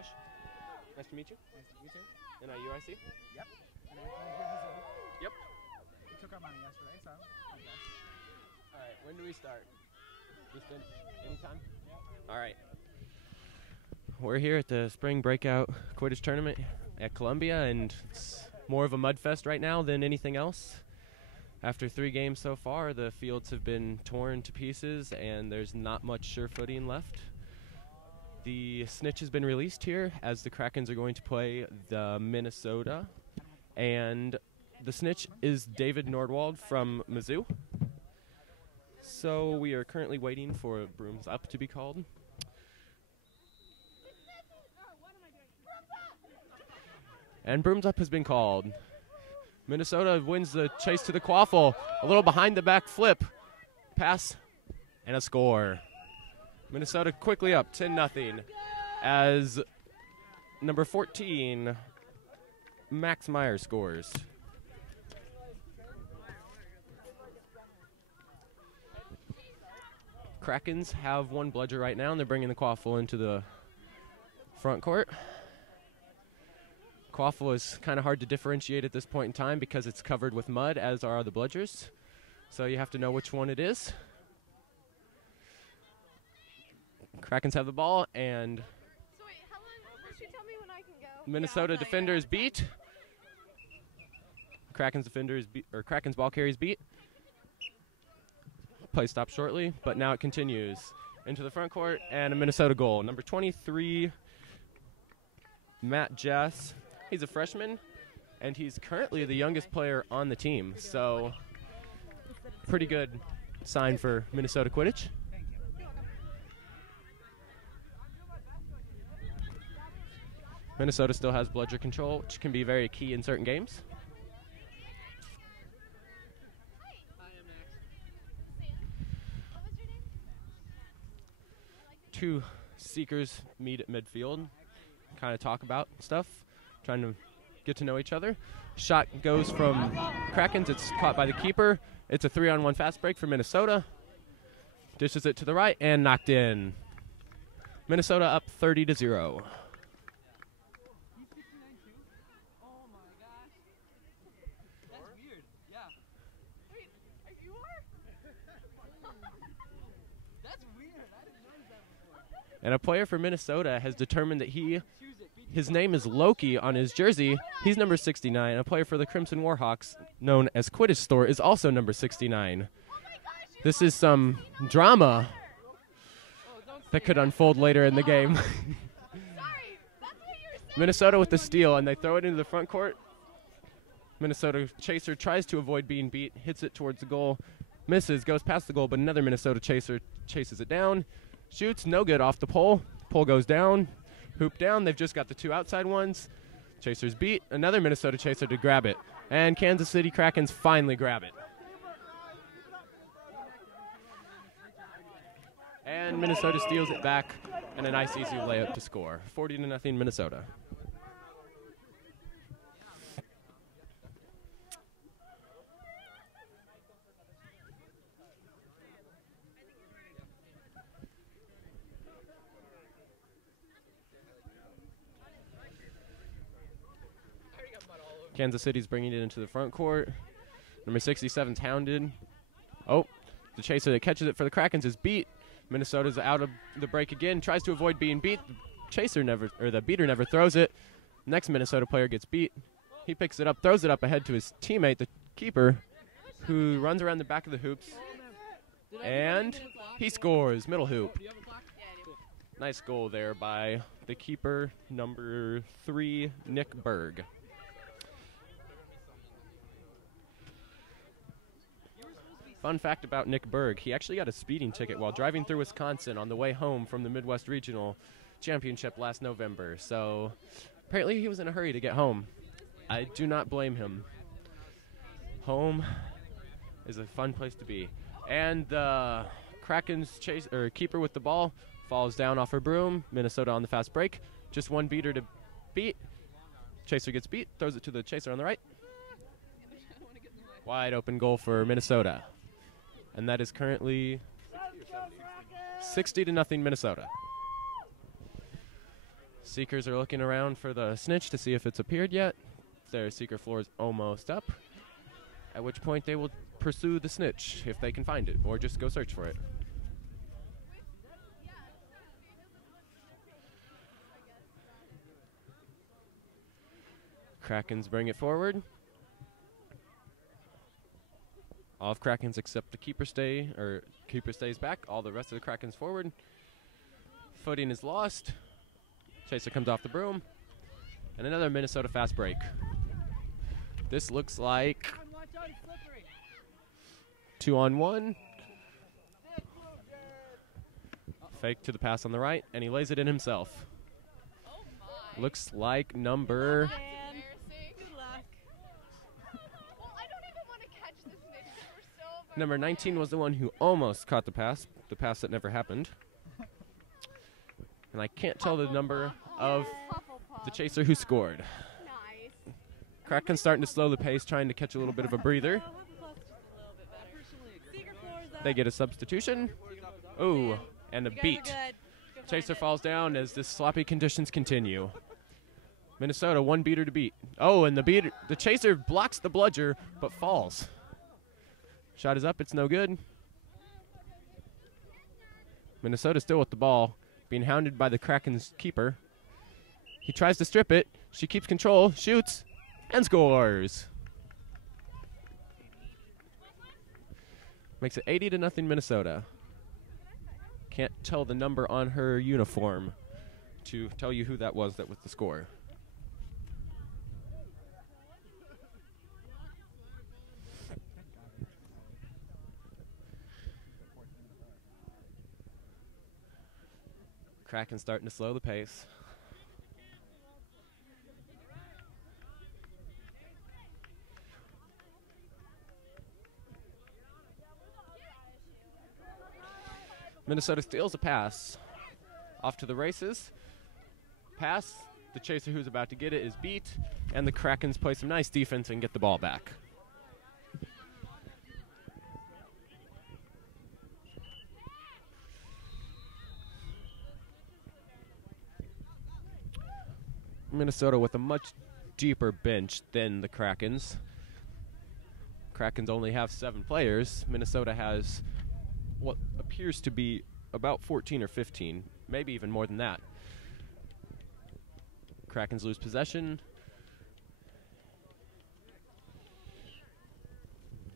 Josh. Nice to meet you. Nice to meet you too. And UIC? Yep. Yep. We took our money yesterday, so I guess. All right, when do we start? Just anytime? All right. We're here at the Spring Breakout Quidditch Tournament at Columbia, and it's more of a mud fest right now than anything else. After 3 games so far, the fields have been torn to pieces, and there's not much sure footing left. The snitch has been released here, as the Krakens are going to play the Minnesota, and the snitch is David Nordwald from Mizzou. So we are currently waiting for brooms up to be called. And brooms up has been called. Minnesota wins the chase to the quaffle. A little behind the back flip. Pass and a score. Minnesota quickly up 10-0 as number 14, Max Meyer, scores. Krakens have 1 bludger right now, and they're bringing the quaffle into the front court. Quaffle is kind of hard to differentiate at this point in time because it's covered with mud, as are the bludgers. So you have to know which one it is. Krakens have the ball, and so wait, how long will she tell me when I can go? Minnesota defenders beat. Krakens ball carries beat. Play stopped shortly, but now it continues into the front court, and a Minnesota goal. Number 23, Matt Jess. He's a freshman, and he's currently the youngest player on the team. So pretty good sign for Minnesota Quidditch. Minnesota still has bludger control, which can be very key in certain games. Two seekers meet at midfield, kind of talk about stuff, trying to get to know each other. Shot goes from Krakens. It's caught by the keeper. It's a 3-on-1 fast break for Minnesota. Dishes it to the right and knocked in. Minnesota up 30-0. And a player for Minnesota has determined that his name is Loki on his jersey. He's number 69. A player for the Crimson Warhawks, known as Quidditch Store, is also number 69. This is some drama that could unfold later in the game. Minnesota with the steal, and they throw it into the front court. Minnesota chaser tries to avoid being beat, hits it towards the goal, misses, goes past the goal, but another Minnesota chaser chases it down. Shoots, no good, off the pole. Pole goes down, hoop down. They've just got the 2 outside ones. Chasers beat. Another Minnesota chaser to grab it. And Kansas City Krakens finally grab it. And Minnesota steals it back, and a nice easy layup to score. 40-0 Minnesota. Kansas City's bringing it into the front court. Number 67's hounded. Oh, the chaser that catches it for the Krakens is beat. Minnesota's out of the break again, tries to avoid being beat. The beater never throws it. Next Minnesota player gets beat. He picks it up, throws it up ahead to his teammate, the keeper, who runs around the back of the hoops. And he scores, middle hoop. Nice goal there by the keeper, number 3, Nick Berg. Fun fact about Nick Berg, he actually got a speeding ticket while driving through Wisconsin on the way home from the Midwest Regional Championship last November. So apparently he was in a hurry to get home. I do not blame him. Home is a fun place to be. And the Krakens keeper with the ball falls down off her broom. Minnesota on the fast break. Just one beater to beat. Chaser gets beat, throws it to the chaser on the right. Wide open goal for Minnesota. And that is currently 60-0 Minnesota. Seekers are looking around for the snitch to see if it's appeared yet. Their seeker floor is almost up, at which point they will pursue the snitch if they can find it, or just go search for it. Krakens bring it forward. All of Krakens except the keeper stays back. All the rest of the Krakens forward. Footing is lost. Chaser comes off the broom. And another Minnesota fast break. This looks like 2-on-1. Fake to the pass on the right, and he lays it in himself. Looks like number... Number 19 was the one who almost caught the pass that never happened. And I can't tell the number of the chaser who scored. Kraken's starting to slow the pace, trying to catch a little bit of a breather. They get a substitution. Ooh, and a beat. Chaser falls down as the sloppy conditions continue. Minnesota, one beater to beat. Oh, and the chaser blocks the bludger, but falls. Shot is up, it's no good. Minnesota still with the ball, being hounded by the Kraken's keeper. He tries to strip it. She keeps control, shoots, and scores. Makes it 80-0 Minnesota. Can't tell the number on her uniform to tell you who that was the score. Kraken starting to slow the pace. Minnesota steals a pass. Off to the races. Pass. The chaser who's about to get it is beat. And the Krakens play some nice defense and get the ball back. Minnesota with a much deeper bench than the Krakens. Krakens only have 7 players. Minnesota has what appears to be about 14 or 15, maybe even more than that. Krakens lose possession.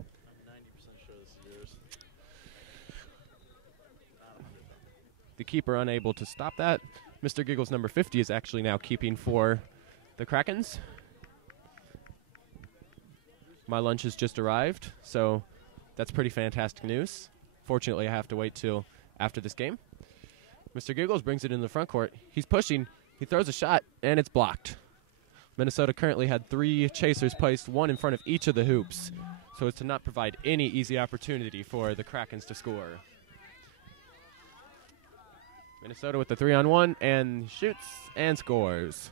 I'm 90% sure this is yours. The keeper unable to stop that. Mr. Giggles number 50 is actually now keeping for the Krakens. My lunch has just arrived, so that's pretty fantastic news. Fortunately, I have to wait till after this game. Mr. Giggles brings it in the front court. He's pushing. He throws a shot, and it's blocked. Minnesota currently had 3 chasers placed, 1 in front of each of the hoops, so as to not provide any easy opportunity for the Krakens to score. Minnesota with the 3-on-1 and shoots and scores.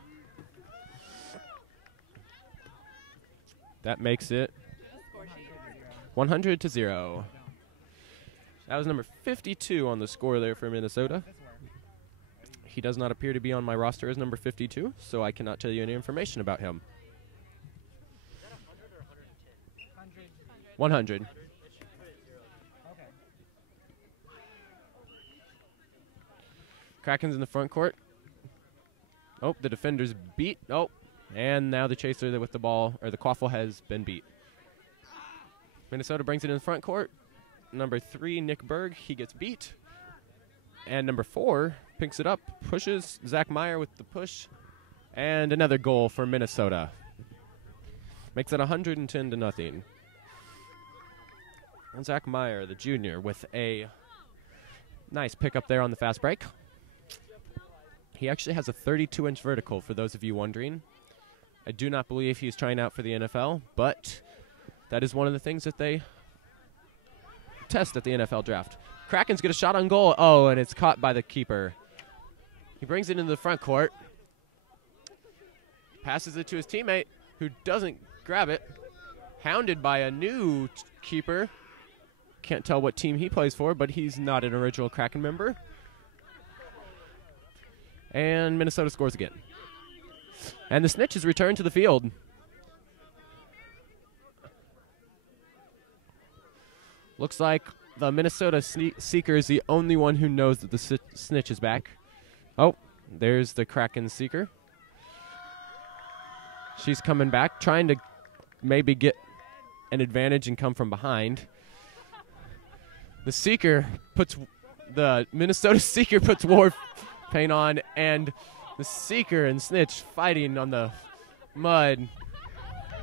That makes it 100-0. That was number 52 on the score there for Minnesota. He does not appear to be on my roster as number 52, so I cannot tell you any information about him. 100. Krakens in the front court. Oh, the defender's beat. Oh, and now the chaser with the ball, or the quaffle, has been beat. Minnesota brings it in the front court. Number 3, Nick Berg, he gets beat. And number 4 picks it up, pushes Zach Meyer with the push, and another goal for Minnesota. Makes it 110-0. And Zach Meyer, the junior, with a nice pickup there on the fast break. He actually has a 32-inch vertical, for those of you wondering. I do not believe he's trying out for the NFL, but that is one of the things that they test at the NFL draft. Krakens get a shot on goal. Oh, and it's caught by the keeper. He brings it into the front court. Passes it to his teammate, who doesn't grab it. Hounded by a new keeper. Can't tell what team he plays for, but he's not an original Kraken member. And Minnesota scores again. And the snitch is returned to the field. Looks like the Minnesota Seeker is the only one who knows that the snitch is back. Oh, there's the Kraken Seeker. She's coming back, trying to maybe get an advantage and come from behind. The Minnesota Seeker puts war paint on, and the Seeker and Snitch fighting on the mud.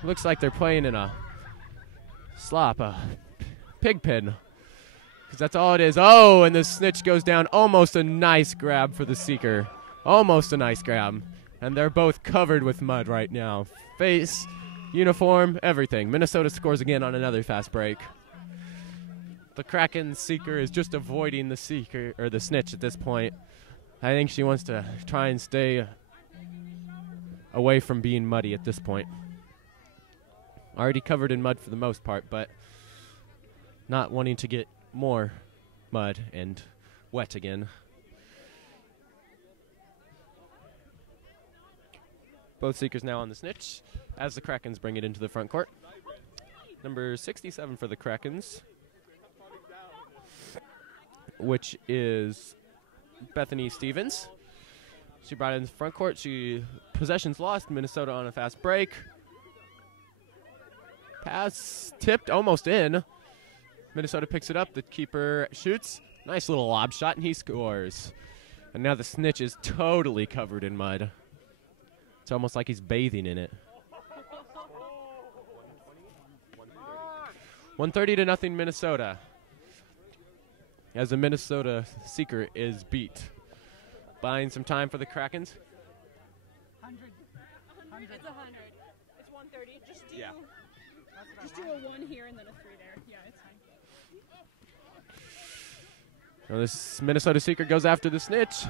Looks like they're playing in a pig pen. Because that's all it is. Oh, and the Snitch goes down. Almost a nice grab for the Seeker. Almost a nice grab. And they're both covered with mud right now. Face, uniform, everything. Minnesota scores again on another fast break. The Kraken Seeker is just avoiding the Seeker or the Snitch at this point. I think she wants to try and stay away from being muddy at this point. Already covered in mud for the most part, but not wanting to get more mud and wet again. Both Seekers now on the Snitch as the Krakens bring it into the front court. Number 67 for the Krakens, which is Bethany Stevens. She brought it in the front court. Possession's lost. Minnesota on a fast break. Pass tipped, almost in. Minnesota picks it up. The keeper shoots. Nice little lob shot, and he scores. And now the Snitch is totally covered in mud. It's almost like he's bathing in it. 130-0 Minnesota. As the Minnesota Seeker is beat. Buying some time for the Krakens. 100. It's 100. It's 130. Just do a 1 here and then a 3 there. Yeah, it's fine. Now this Minnesota Seeker goes after the Snitch.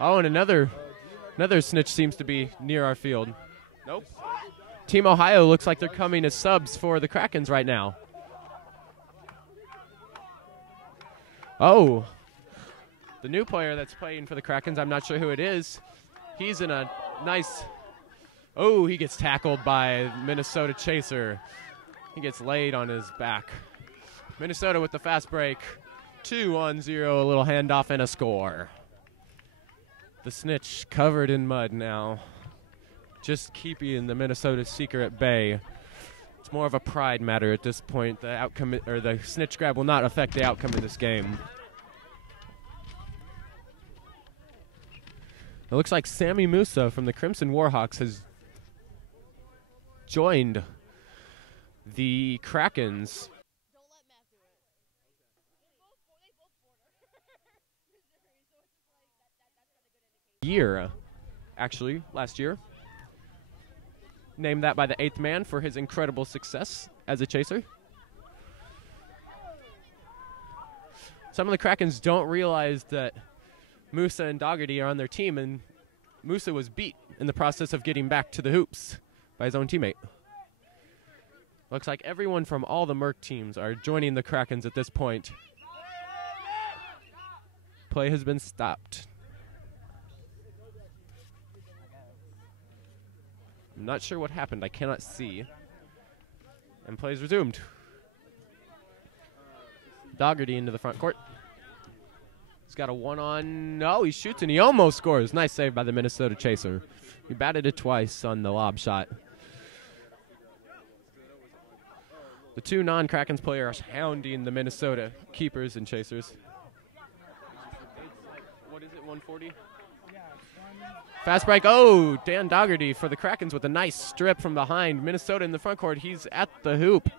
Oh, and another Snitch seems to be near our field. Nope. Team Ohio looks like they're coming as subs for the Krakens right now. Oh, the new player that's playing for the Krakens, I'm not sure who it is. He's in a nice... Oh, he gets tackled by Minnesota Chaser. He gets laid on his back. Minnesota with the fast break. 2-0, a little handoff and a score. The Snitch covered in mud now. Just keeping the Minnesota Seeker at bay. It's more of a pride matter at this point. The outcome, or the Snitch grab, will not affect the outcome of this game. It looks like Sammy Musa from the Crimson Warhawks has joined the Krakens. Last year. Named that by the 8th man for his incredible success as a chaser. Some of the Krakens don't realize that Musa and Dougherty are on their team, and Musa was beat in the process of getting back to the hoops by his own teammate. Looks like everyone from all the Merc teams are joining the Krakens at this point. Play has been stopped. I'm not sure what happened. I cannot see. And play is resumed. Dougherty into the front court. He's got a 1-on. No, he shoots and he almost scores. Nice save by the Minnesota Chaser. He batted it twice on the lob shot. The two non-Krakens players hounding the Minnesota keepers and chasers. What is it, 140? Fast break. Oh, Dan Dougherty for the Krakens with a nice strip from behind. Minnesota in the front court. He's at the hoop.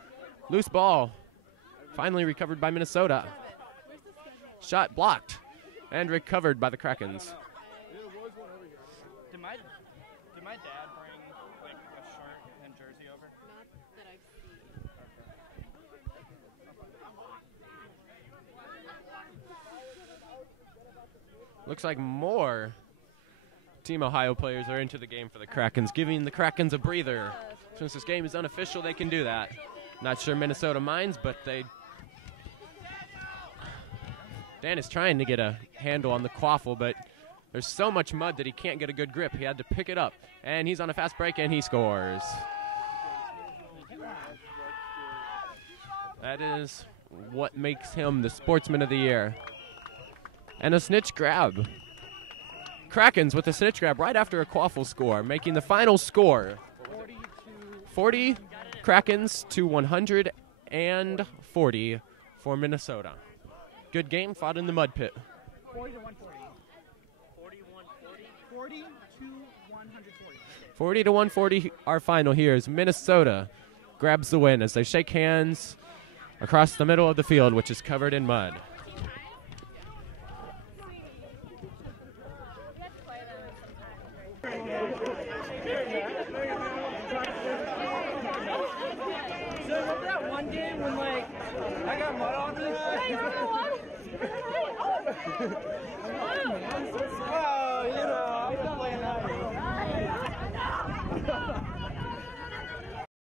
Loose ball. Finally recovered by Minnesota. Shot blocked and recovered by the Krakens. Did my dad bring like a shirt and jersey over? Not that I've seen. Looks like more Team Ohio players are into the game for the Krakens, giving the Krakens a breather. Since this game is unofficial, they can do that. Not sure Minnesota minds, but Dan is trying to get a handle on the quaffle, but There's so much mud that he can't get a good grip. He had to pick it up. And he's on a fast break, and he scores. That is what makes him the sportsman of the year. And a snitch grab. Krakens with a snitch grab right after a quaffle score, making the final score 40 Krakens to 140 for Minnesota. Good game, fought in the mud pit. 40 to 140. 40 to 140. 40 to 140, our final here is Minnesota grabs the win as they shake hands across the middle of the field, which is covered in mud. One game when, like, I got mud on me.